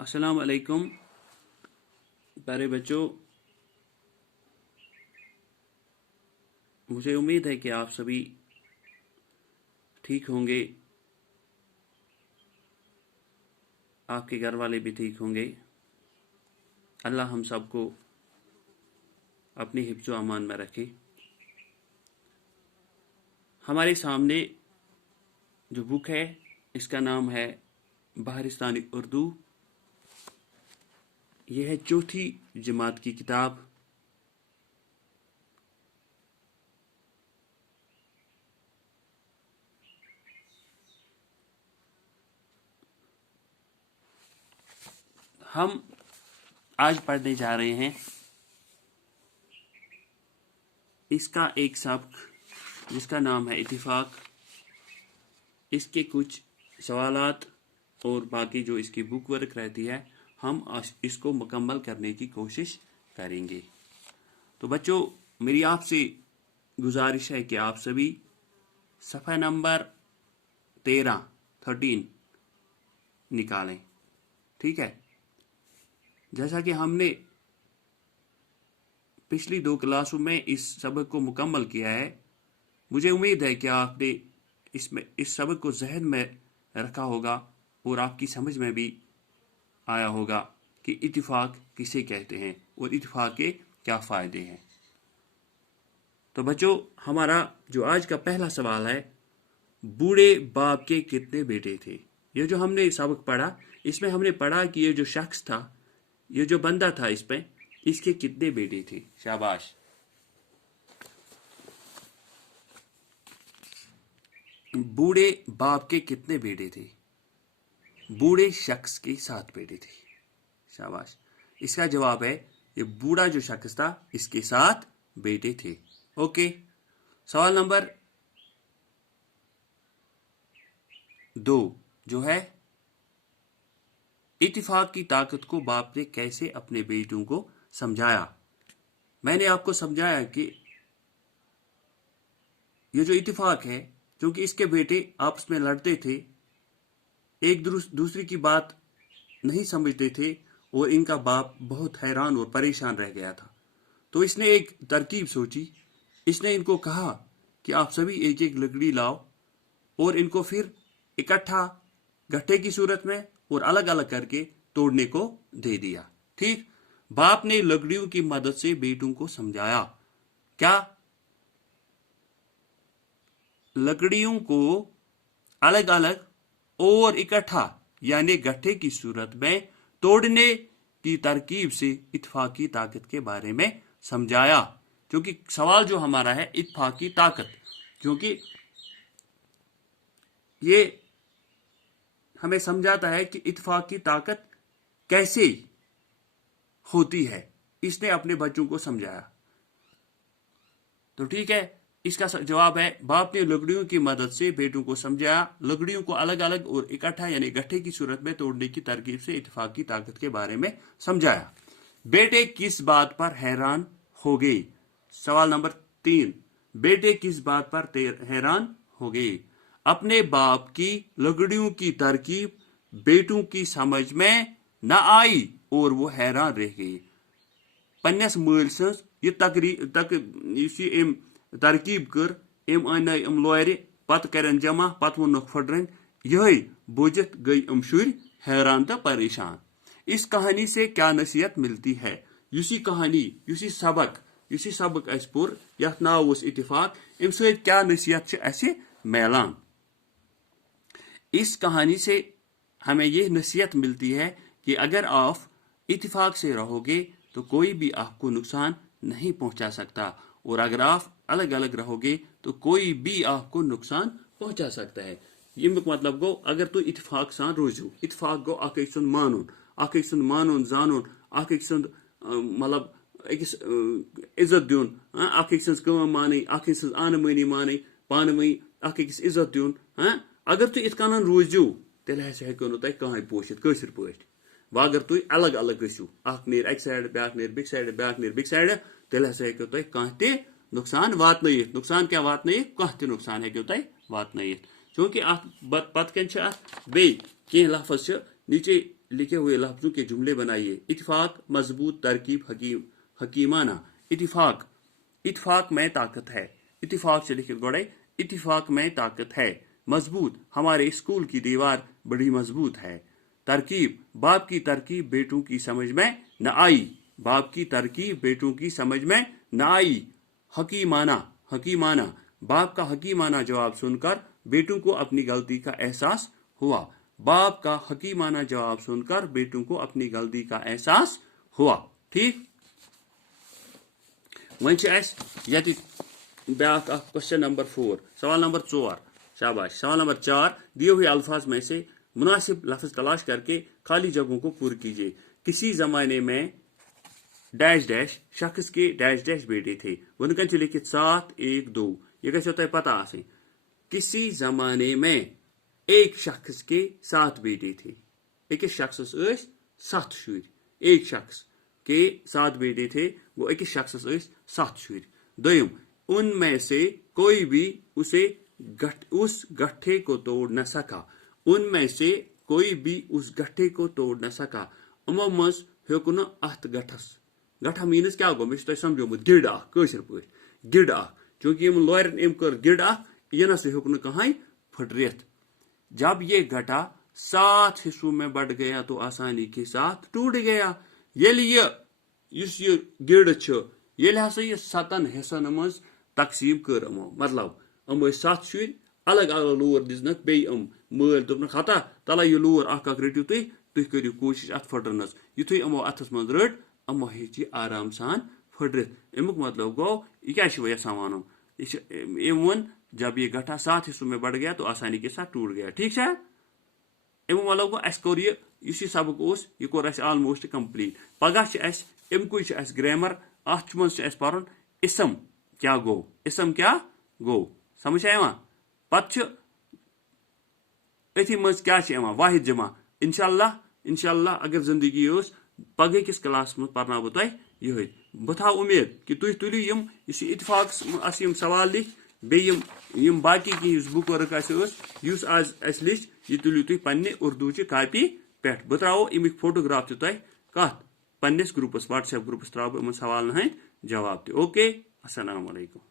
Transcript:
अस्सलाम वालेकुम प्यारे बच्चों। मुझे उम्मीद है कि आप सभी ठीक होंगे, आपके घर वाले भी ठीक होंगे। अल्लाह हम सबको अपनी हिफ्ज़ो अमान में रखे। हमारे सामने जो बुक है इसका नाम है बहरिस्तानी उर्दू। यह है चौथी जमात की किताब। हम आज पढ़ने जा रहे हैं इसका एक सबक जिसका नाम है इत्तिफाक। इसके कुछ सवालात और बाकी जो इसकी बुक वर्क रहती है हम इसको मुकम्मल करने की कोशिश करेंगे। तो बच्चों, मेरी आपसे गुजारिश है कि आप सभी सफ़ा नंबर 13 निकालें। ठीक है, जैसा कि हमने पिछली 2 क्लासों में इस सबक को मुकम्मल किया है, मुझे उम्मीद है कि आपने इस सबक को जहन में रखा होगा और आपकी समझ में भी आया होगा कि इत्तिफाक किसे कहते हैं और इत्तिफाक के क्या फ़ायदे हैं। तो बच्चों, हमारा जो आज का पहला सवाल है, बूढ़े बाप के कितने बेटे थे। ये जो हमने सबक पढ़ा, इसमें हमने पढ़ा कि ये जो शख्स था, ये जो बंदा था, इसके कितने बेटे थे। शाबाश। बूढ़े बाप के कितने बेटे थे। बूढ़े शख्स के 7 बेटे थे। शाबाश। इसका जवाब है ये बूढ़ा जो शख्स था इसके 7 बेटे थे। ओके, सवाल नंबर 2 जो है, इत्तिफाक की ताकत को बाप ने कैसे अपने बेटों को समझाया। मैंने आपको समझाया कि ये जो इत्तिफाक है, क्योंकि इसके बेटे आपस में लड़ते थे, एक दूसरे की बात नहीं समझते थे और इनका बाप बहुत हैरान और परेशान रह गया था। तो इसने एक तरकीब सोची। इसने इनको कहा कि आप सभी एक एक लकड़ी लाओ और इनको फिर इकट्ठा गट्ठे की सूरत में और अलग अलग करके तोड़ने को दे दिया। ठीक, बाप ने लकड़ियों की मदद से बेटों को समझाया। क्या? लकड़ियों को अलग अलग और इकट्ठा यानी गट्ठे की सूरत में तोड़ने की तरकीब से इत्तिफाक की ताकत के बारे में समझाया। क्योंकि सवाल जो हमारा है इत्तिफाक की ताकत, क्योंकि ये हमें समझाता है कि इत्तिफाक की ताकत कैसे होती है। इसने अपने बच्चों को समझाया। तो ठीक है, इसका जवाब है बाप ने लकड़ियों की मदद से बेटों को समझाया। लकड़ियों को अलग अलग और इकट्ठा यानी गट्ठे की सूरत में तोड़ने की तरकीब से इत्तिफाक की ताकत के बारे में समझाया। बेटे किस बात पर हैरान हो गए। सवाल नंबर 3, बेटे किस बात पर हैरान हो गए। अपने बाप की लकड़ियों की तरकीब बेटों की समझ में न आई और वो हैरान रह गए। पन्नस मल सज ये तरकीब कर अन लोर पत कर जमा पत वोनक फटरन यही बोझित गई शुर हैरान तो परेशान। इस कहानी से क्या नसीहत मिलती है। युसी कहानी युसी सबक अस पुर यथ नाव इत्तिफाक, अम सत क्या नसीहत असे मिलान। इस कहानी से हमें यह नसीहत मिलती है कि अगर आप इत्तिफाक से रहोगे तो कोई भी आपको नुकसान नहीं पहुंचा सकता, और अगर आप अलग अलग रहोगे तो कोई भी आपको नुकसान पहुंचा सकता है। यमुक मतलब गो अगर तु इत्तिफाक सान रोजो, इत्तिफाक गो अक सुंद मानुन जानून, अक सुंद मतलब अकिस इज्जत दिन, अक सज काम मानी, अक सज आनमनी मानी, पान वही अक इज्जत दिन। अगर तु इत कन रोजो तेल हसा हेको नु तह कहीं पोषित कशर पट। वह अगर तु अलग अलग गो, अख नीर अक साइड ब्याक नीर बिक साइड ब्याक नीर बिक साइड, तेल हसा हेको तह कह ते नुकसान वातनयित। नुकसान क्या वातनयित, कह ते नुकसान हेको तह वातनयित। चूंकि अत पत कन बे कह लफज नीचे लिखे हुए लफ्जों के जुमले बनाइए। इत्तेफाक, मजबूत, तरकीब, हकीमाना। इत्तेफाक, इत्तेफाक में ताकत है। इत्तेफाक से लिखे गोड़े, इत्तेफाक में ताकत है। मजबूत, हमारे स्कूल की दीवार बड़ी मजबूत है। तरकीब, बाप की तरकीब बेटों की समझ में न आई। बाप की तरकीब बेटों की समझ में न आई। हकीमाना, हकीमाना, बाप का हकीमाना जवाब सुनकर बेटों को अपनी गलती का एहसास हुआ। बाप का हकीमाना जवाब सुनकर बेटों को अपनी गलती का एहसास हुआ। ठीक, वह ब्याक क्वेश्चन नंबर 4, सवाल नंबर 4। शाबाश। सवाल नंबर 4, दिए हुए अल्फाज में से मुनासिब लफ्ज तलाश करके खाली जगहों को पूरी कीजिए। किसी जमाने में डैश डैश शख्स के डैश डैश बेटे थे। वन लिखित 7 1 2। ये गो तुम पता आसे। किसी जमाने में एक शख्स के 7 बेटे थे। एक शख्स 7 शुर। एक शख्स के 7 बेटे थे, वो एक शख्स 7 शुर। दोयम, उनमें से कोई भी उस गट्ठे को तोड़ न सका। उनमें से कोई भी उस गट्ठे को तोड़ न सका। अमो मज हेक न अत गठस। गठा मीनस क्या गो, मे समझोमुत गिड़ कशर पे गिड़ चूंकि लोरन अम कर गिड़ यह न हेक न कहीं फटरित। जब ये गठा 7 हिस्सों में बढ़ गया तो आसानी के साथ टूट गया। ये गिड़ हसा यह 7 हिस्सन मज तकसीम कर अमो, मतलब अम 7 शुर अलग अलग लोर दिजनक बे मल दोपनक हता तला यह लोर अख रटू तुम करू कोशिश अत फटरनस। युथु अमो अथस मज रट अमो हे आराम सान फटरित। अमुक मतलब गो यह क्या यहां वन वन जब ये गठा 7 हिस्सों में बढ़ गया तो आसानी के साथ टूट गया। ठीक है, अमुक मतलब गो अस कोर यह सबक यह कोर अस ऑलमोस्ट कंप्लीट। पगह अमुक ग्रामर अत मज पढ़न इसम क्या गो, इसम क्या गो, समझ आया। पत् अथी मज क्या वाहिद जमा। इंशाल्लाह अगर जिंदगी पगह किस क्लास में पढ़ना तुम ये। बह थो उम्मीद कि तुम तुलू इत्तेफाक सवाल लिख बे बाकी की बुक वर्क आज अस लिच यह तुलू तुम पन्ने उर्दू ची कापी पे। बह त्रो अमिक फोटोग्राफ तुम पन्नस ग्रुपस व्हाट्सएप ग्रुपस त्रो बह सवाल जवाब। ओके, अस्सलाम वालेकुम।